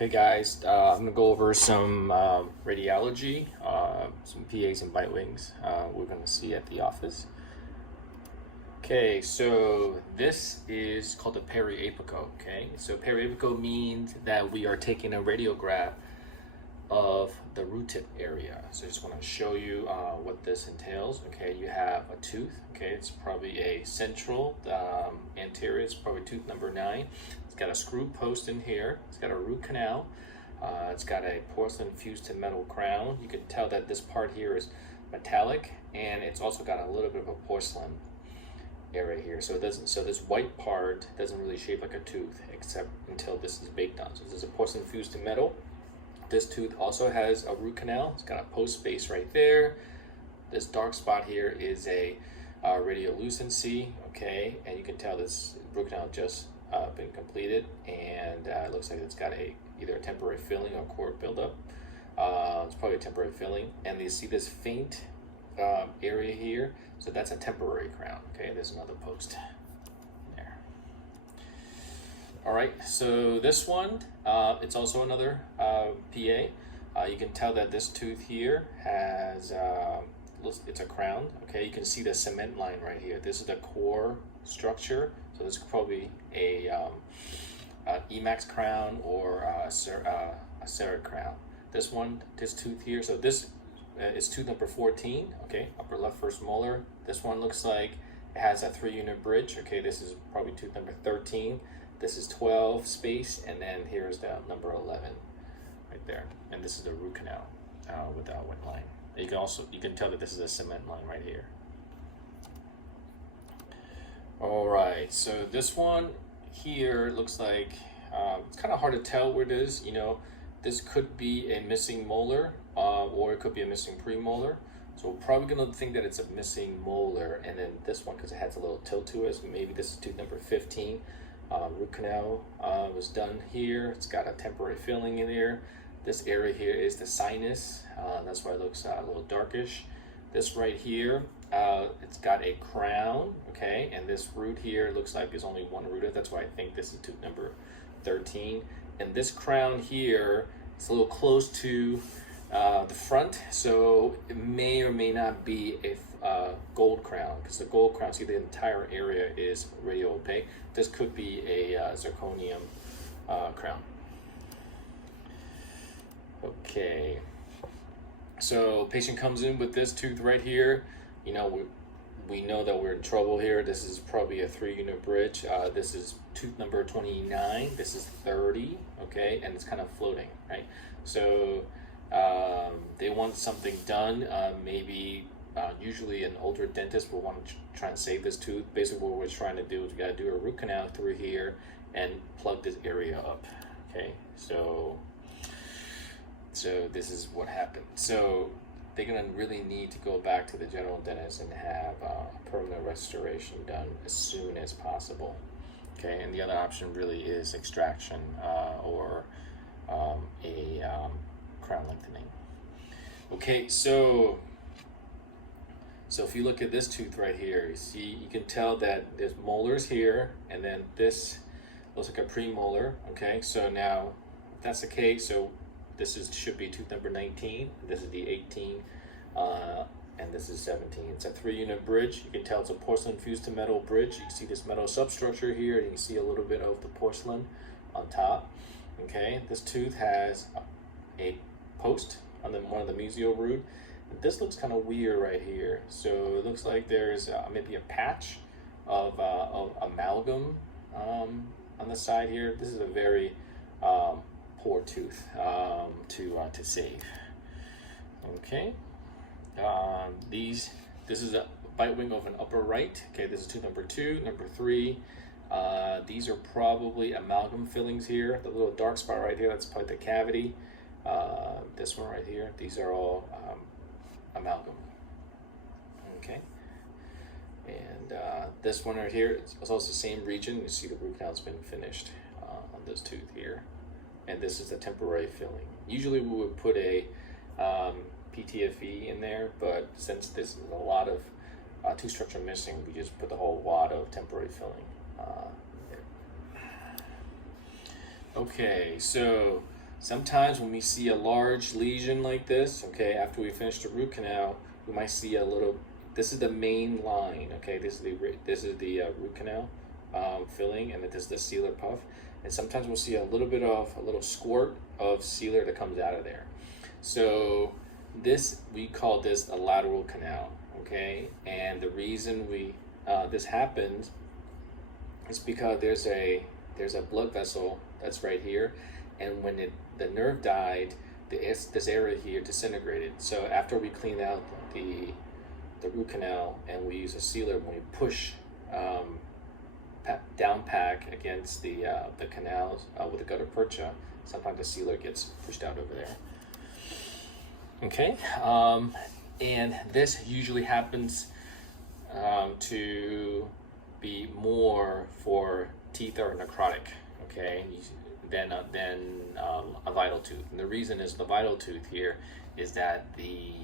Okay guys, I'm gonna go over some radiology, some PAs and bite wings we're gonna see at the office. Okay, so this is called a periapical, okay? So periapical means that we are taking a radiograph of the root tip area. So I just wanna show you what this entails. Okay, you have a tooth, okay? It's probably a central anterior, it's probably tooth number 9. It's got a screw post in here. It's got a root canal. It's got a porcelain fused to metal crown. You can tell that this part here is metallic, and it's also got a little bit of a porcelain area here. So it doesn't. So this white part doesn't really shape like a tooth, except until this is baked on. So this is a porcelain fused to metal. This tooth also has a root canal. It's got a post space right there. This dark spot here is a radiolucency, okay, and you can tell this root canal just been completed, and it looks like it's got either a temporary filling or cord buildup. It's probably a temporary filling, and you see this faint area here, so that's a temporary crown. Okay, there's another post there. All right, so this one, it's also another PA. You can tell that this tooth here has it's a crown. Okay, you can see the cement line right here. This is the core structure. So this is probably an Emax crown or a CEREC crown. This tooth here, so this is tooth number 14, okay, upper left first molar. This one looks like it has a 3-unit bridge, okay, this is probably tooth number 13. This is 12 space, and then here's the number 11 right there. And this is the root canal with the outward line. You can tell that this is a cement line right here. All right, so this one here looks like it's kind of hard to tell where it is. You know, this could be a missing molar or it could be a missing premolar. So we're probably gonna think that it's a missing molar, and then this one, because it has a little tilt to it, so maybe this is tooth number 15. Root canal was done here. It's got a temporary filling in there. This area here is the sinus. That's why it looks a little darkish. This right here, it's got a crown, okay? And this root here looks like there's only one root. That's why I think this is tooth number 13. And this crown here, it's a little close to the front, so it may or may not be a gold crown, because the gold crown, see the entire area is radio opaque. This could be a zirconium crown. Okay, so patient comes in with this tooth right here. You know, we know that we're in trouble here. This is probably a 3-unit bridge. This is tooth number 29. This is 30, okay, and it's kind of floating, right? So they want something done. Maybe usually an older dentist will want to try and save this tooth. Basically what we're trying to do is we got to do a root canal through here and plug this area up, okay? So this is what happened. So they're gonna really need to go back to the general dentist and have a permanent restoration done as soon as possible, okay? And the other option really is extraction or a crown lengthening. Okay, so if you look at this tooth right here, you can tell that there's molars here, and then this looks like a premolar, okay? So now, if that's the case, so this should be tooth number 19, this is the 18, and this is 17. It's a 3-unit bridge. You can tell it's a porcelain fused to metal bridge. You can see this metal substructure here, and you can see a little bit of the porcelain on top, okay? This tooth has a post on one of the mesial root. This looks kind of weird right here. So it looks like there's maybe a patch of amalgam on the side here. This is a very poor tooth to save. Okay, this is a bite wing of an upper right. Okay, this is tooth number 2, number 3. These are probably amalgam fillings here. The little dark spot right here, that's probably the cavity. This one right here, these are all amalgam. Okay, and this one right here is also the same region. You see the root canal's been finished on this tooth here, and this is the temporary filling. Usually we would put a PTFE in there, but since this is a lot of tooth structure missing, we just put the whole wad of temporary filling there. Okay, so Sometimes when we see a large lesion like this, okay, after we finish the root canal, we might see a little, this is the main line, okay, this is the root canal filling, and this is the sealer puff. And sometimes we'll see a little squirt of sealer that comes out of there. So we call this a lateral canal, okay? And the reason this happens is because there's a blood vessel that's right here, and when the nerve died, this area here disintegrated. So after we clean out the root canal and we use a sealer, when we push down pack against the canals with the gutta percha, sometimes the sealer gets pushed out over there. Okay, and this usually happens to be more for teeth that are necrotic, okay, than a vital tooth. And the reason is the vital tooth here is that the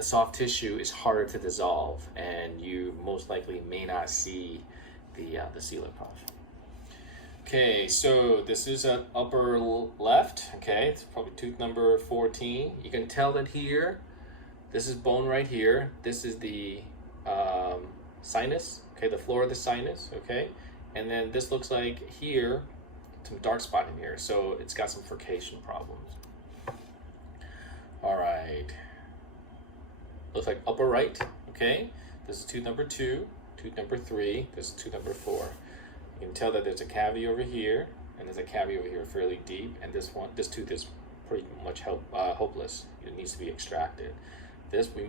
soft tissue is harder to dissolve, and you most likely may not see the sealer puff. Okay, so this is an upper left, okay, it's probably tooth number 14. You can tell that here, this is bone right here. This is the sinus, okay, the floor of the sinus, okay, and then this looks like here, some dark spot in here, so it's got some furcation problems. All right, looks like upper right, okay, this is tooth number 2, tooth number 3, this is tooth number 4. You can tell that there's a cavity over here, and there's a cavity over here fairly deep, and this tooth is pretty much hopeless. It needs to be extracted. This we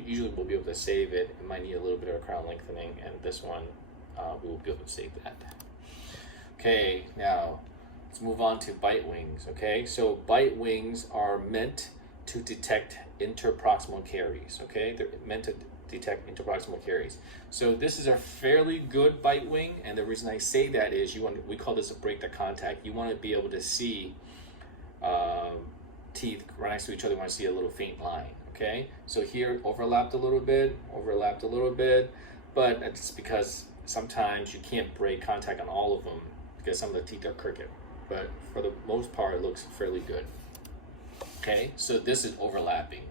usually will be able to save it. It might need a little bit of a crown lengthening, and this one we will be able to save that. Okay, now let's move on to bite wings. Okay, so bite wings are meant to detect interproximal caries. Okay, they're meant to detect interproximal caries. So this is a fairly good bite wing, and the reason I say that is we call this a break the contact. You want to be able to see teeth right next to each other. You want to see a little faint line. Okay, so here overlapped a little bit, but it's because sometimes you can't break contact on all of them because some of the teeth are crooked, but for the most part it looks fairly good. Okay, so this is overlapping.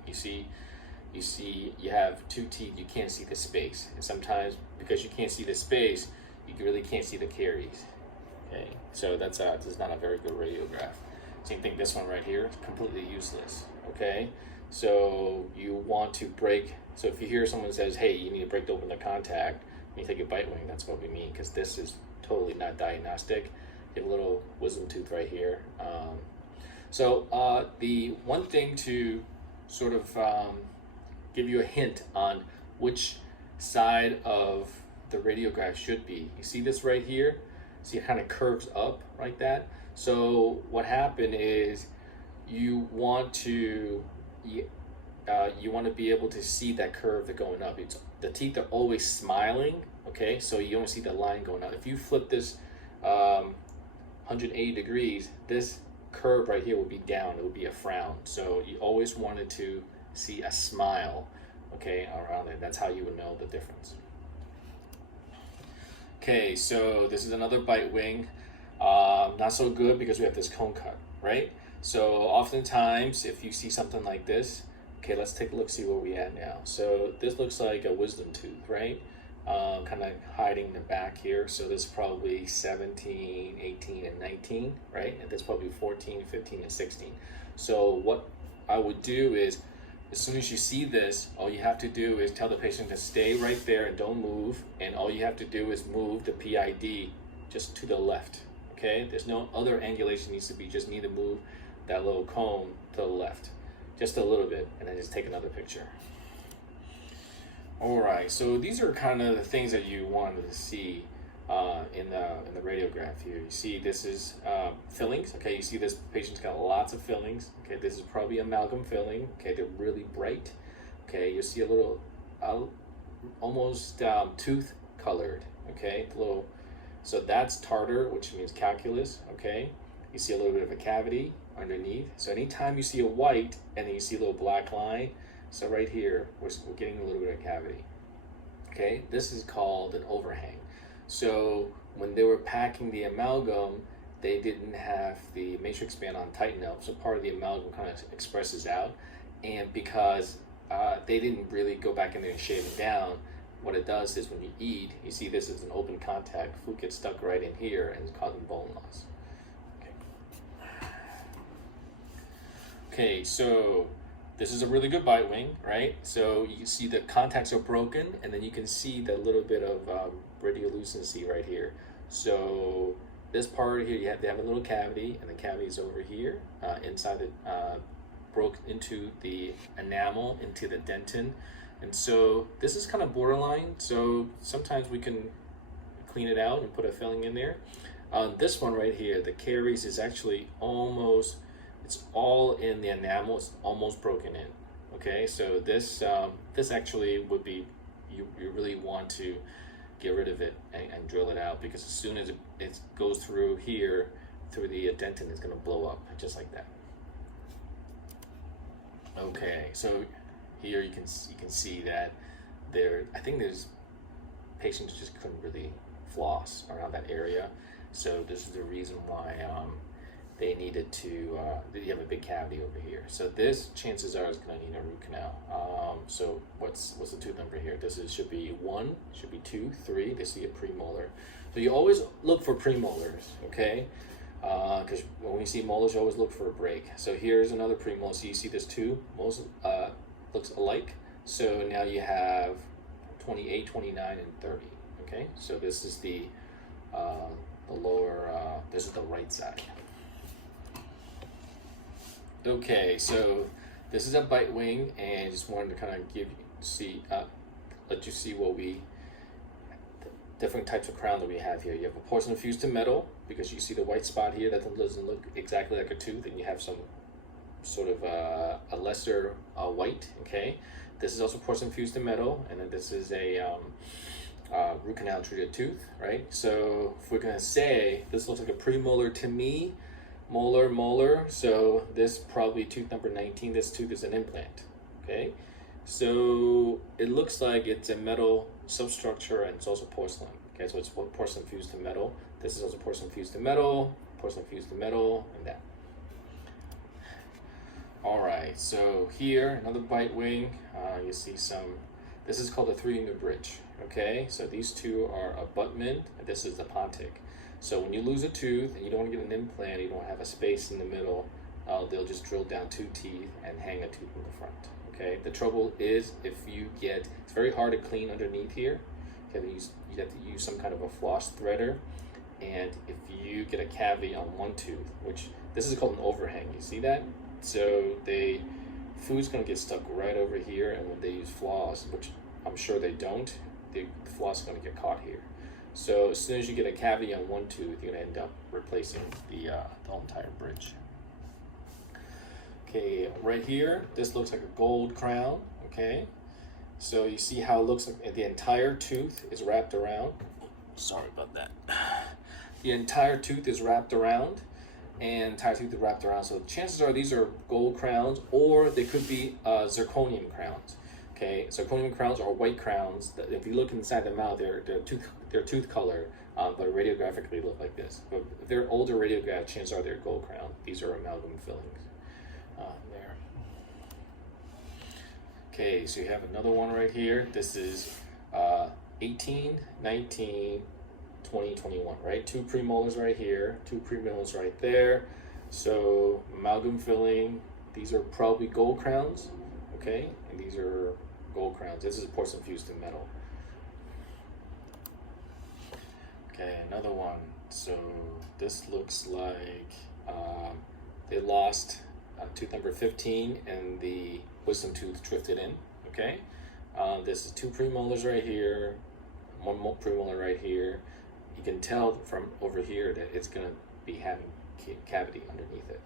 You have two teeth, you can't see the space, and sometimes because you can't see the space, you really can't see the caries. Okay, so this is not a very good radiograph. Same thing, this one right here is completely useless. Okay, so you want to break. So if you hear someone says, "Hey, you need to break open the contact," when you take a bite wing, that's what we mean, because this is totally not diagnostic. You have a little wisdom tooth right here. The one thing to sort of give you a hint on which side of the radiograph should be. You see this right here? See, it kind of curves up like that. So what happened is you want to be able to see that curve that's going up. The teeth are always smiling, okay? So you don't see the line going up. If you flip this 180 degrees, this curve right here will be down. It will be a frown. So you always wanted to see a smile, okay, around it. That's how you would know the difference. Okay, so this is another bite wing. Not so good because we have this cone cut, right? So oftentimes, if you see something like this, okay, let's take a look, see where we at now. So this looks like a wisdom tooth, right? Kind of hiding the back here. So this is probably 17, 18, and 19, right? And this is probably 14, 15, and 16. So what I would do is, as soon as you see this, all you have to do is tell the patient to stay right there and don't move. And all you have to do is move the PID just to the left, okay? There's no other angulation needs to be, just need to move that little cone to the left, just a little bit, and then just take another picture. All right, so these are kind of the things that you wanted to see in the radiograph here. You see this is fillings, okay? You see this patient's got lots of fillings, okay? This is probably amalgam filling, okay? They're really bright, okay? You see a little, almost tooth colored, okay? So that's tartar, which means calculus, okay? You see a little bit of a cavity underneath. So anytime you see a white and then you see a little black line, so right here, we're getting a little bit of cavity. Okay, this is called an overhang. So when they were packing the amalgam, they didn't have the matrix band on tight enough, so part of the amalgam kind of expresses out. And because they didn't really go back in there and shave it down, what it does is when you eat, you see this is an open contact, food gets stuck right in here and it's causing bone loss. Okay, so this is a really good bite wing, right? So you can see the contacts are broken, and then you can see that little bit of radiolucency right here. So this part here, they have a little cavity, and the cavity is over here, inside the, broke into the enamel, into the dentin. And so this is kind of borderline, so sometimes we can clean it out and put a filling in there. This one right here, the caries is actually almost, it's all in the enamel, it's almost broken in. Okay, so this this actually would be, you really want to get rid of it and drill it out, because as soon as it goes through here, through the dentin, it's gonna blow up just like that. Okay, so here you can see that I think there's patients just couldn't really floss around that area, so this is the reason why they needed to. You have a big cavity over here, so this chances are is going to need a root canal. So what's the tooth number here? Should be 1, should be 2, 3. They see a premolar, so you always look for premolars, okay? Because when we see molars, you always look for a break. So here's another premolar. So you see this 2, most looks alike. So now you have 28, 29, and 30. Okay, so this is the lower. This is the right side. Okay, so this is a bite wing, and just wanted to kind of let you see what different types of crown that we have here. You have a porcelain fused to metal, because you see the white spot here that doesn't look exactly like a tooth, and you have some sort of a lesser white. Okay, this is also porcelain fused to metal, and then this is a root canal treated tooth, right? So if we're gonna say this looks like a premolar to me, molar, so this probably tooth number 19, this tooth is an implant. Okay, so it looks like it's a metal substructure, and it's also porcelain. Okay, so it's porcelain fused to metal. This is also porcelain fused to metal, and that. All right, so here another bite wing. You see this is called a 3-finger bridge. Okay, so these two are abutment, and this is the pontic. So when you lose a tooth and you don't want to get an implant, you don't have a space in the middle, they'll just drill down 2 teeth and hang a tooth in the front. Okay, the trouble is it's very hard to clean underneath here. You have to use some kind of a floss threader, and if you get a cavity on one tooth, which this is called an overhang, you see that? So food's gonna get stuck right over here, and when they use floss, which I'm sure they don't, the floss is gonna get caught here. So as soon as you get a cavity on one tooth, you're gonna end up replacing the whole entire bridge. Okay, right here, this looks like a gold crown. Okay, so you see how it looks like the entire tooth is wrapped around. Sorry about that. The entire tooth is wrapped around, So chances are these are gold crowns, or they could be zirconium crowns. Okay, zirconium crowns are white crowns. If you look inside the mouth, they're tooth color, but radiographically look like this. But if they're older radiograph, chances are they're gold crown. These are amalgam fillings. There. Okay, so you have another one right here. This is 18, 19, 20, 21, right? 2 premolars right here, 2 premolars right there. So amalgam filling, these are probably gold crowns, okay? And these are gold crowns. This is porcelain fused to metal. Okay, another one. So this looks like they lost tooth number 15, and the wisdom tooth drifted in. Okay, this is 2 premolars right here, 1 premolar right here. You can tell from over here that it's gonna be having cavity underneath it.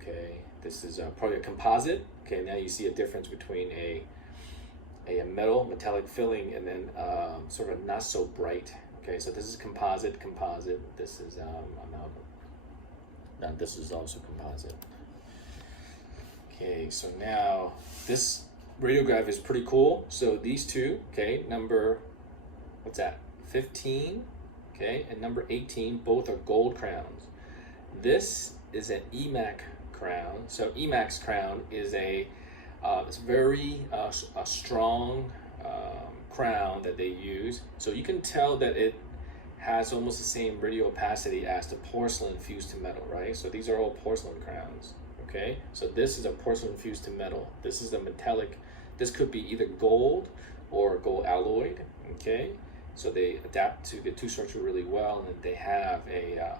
Okay, this is probably a composite. Okay, now you see a difference between a metallic filling and then sort of not so bright. Okay, so this is composite. This is amalgam. Now this is also composite. Okay, so now this radiograph is pretty cool. So these two, okay, number, what's that, 15, okay, and number 18, both are gold crowns. This is an EMAC crown. So EMAC's crown is it's very a strong crown that they use. So you can tell that it has almost the same radio opacity as the porcelain fused to metal, right? So these are all porcelain crowns, okay? So this is a porcelain fused to metal. This is a metallic. This could be either gold or gold alloyed, okay? So they adapt to the tooth structure really well, and they have a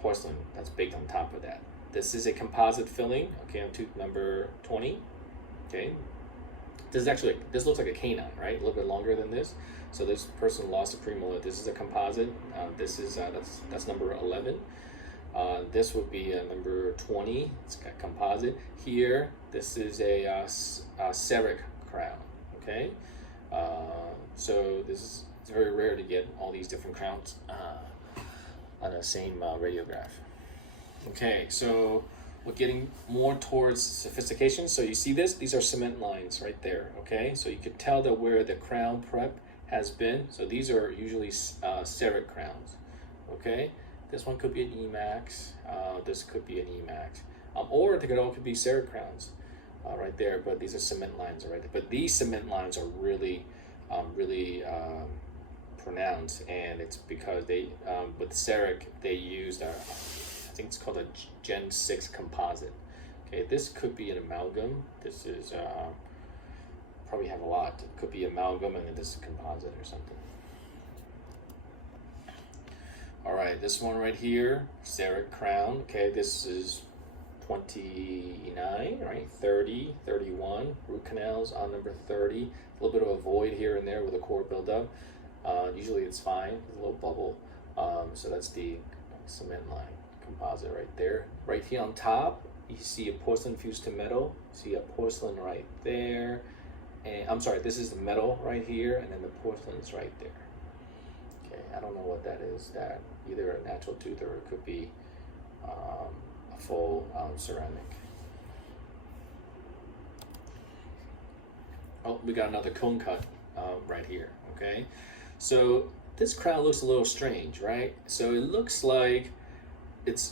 porcelain that's baked on top of that. This is a composite filling, okay, on tooth number 20, okay? This looks like a canine, right? A little bit longer than this. So this person lost a premolar. This is a composite. This is that's number 11. This would be number 20. It's got composite. Here, this is a CEREC crown, okay? So it's very rare to get all these different crowns on the same radiograph. Okay, so we're getting more towards sophistication. So you see this? These are cement lines right there, okay? So you could tell that where the crown prep has been. So these are usually CEREC crowns, okay? This one could be an EMAX. This could be an EMAX. Or they could all could be CEREC crowns right there, but these are cement lines right there. But these cement lines are really pronounced, and it's because they with CEREC they used I think it's called a Gen 6 composite. Okay, this could be an amalgam. This is probably have a lot. It could be amalgam, and then this is composite or something. All right, this one right here, CEREC crown. Okay, this is 29, right? 30, 31. Root canals on number 30. A little bit of a void here and there with a core buildup. Usually it's fine, a little bubble. So that's the cement line composite right there. Right here on top, you see a porcelain fused to metal. See a porcelain right there. And I'm sorry, this is the metal right here, and then the porcelain's right there. Okay, I don't know what that is. That either a natural tooth or it could be a full ceramic. Oh, we got another cone cut right here. Okay, so this crown looks a little strange, right? So it looks like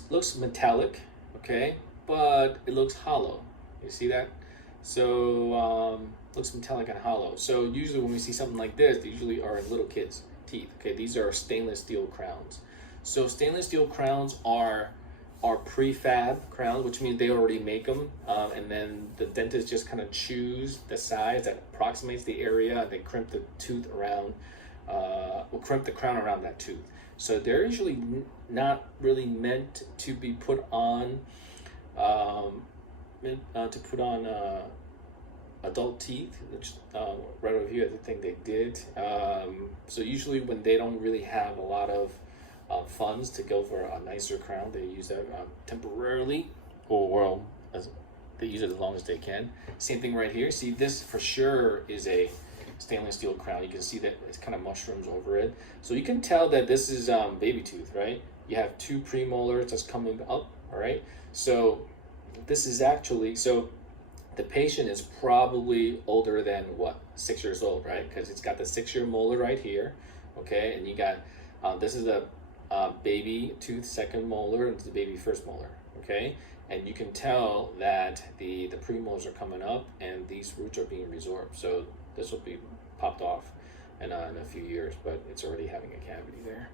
looks metallic, okay, but it looks hollow. You see that? So looks metallic and hollow. So usually when we see something like this, they usually are in little kids' teeth. Okay, these are stainless steel crowns. So stainless steel crowns are prefab crowns, which means they already make them, and then the dentist just kind of choose the size that approximates the area, and they crimp the tooth around, will crimp the crown around that tooth. So they're usually not really meant to be put on, adult teeth, which right over here, I think they did. So usually when they don't really have a lot of funds to go for a nicer crown, they use that temporarily, or they use it as long as they can. Same thing right here. See, this for sure is a stainless steel crown. You can see that it's kind of mushrooms over it. So you can tell that this is baby tooth, right? You have two premolars that's coming up, all right? So this is actually, so the patient is probably older than what, 6 years old, right? Because it's got the 6-year molar right here, okay? And you got, this is a baby tooth second molar, and it's the baby first molar, okay? And you can tell that the premolars are coming up and these roots are being resorbed. So this will be popped off in a few years, but it's already having a cavity there.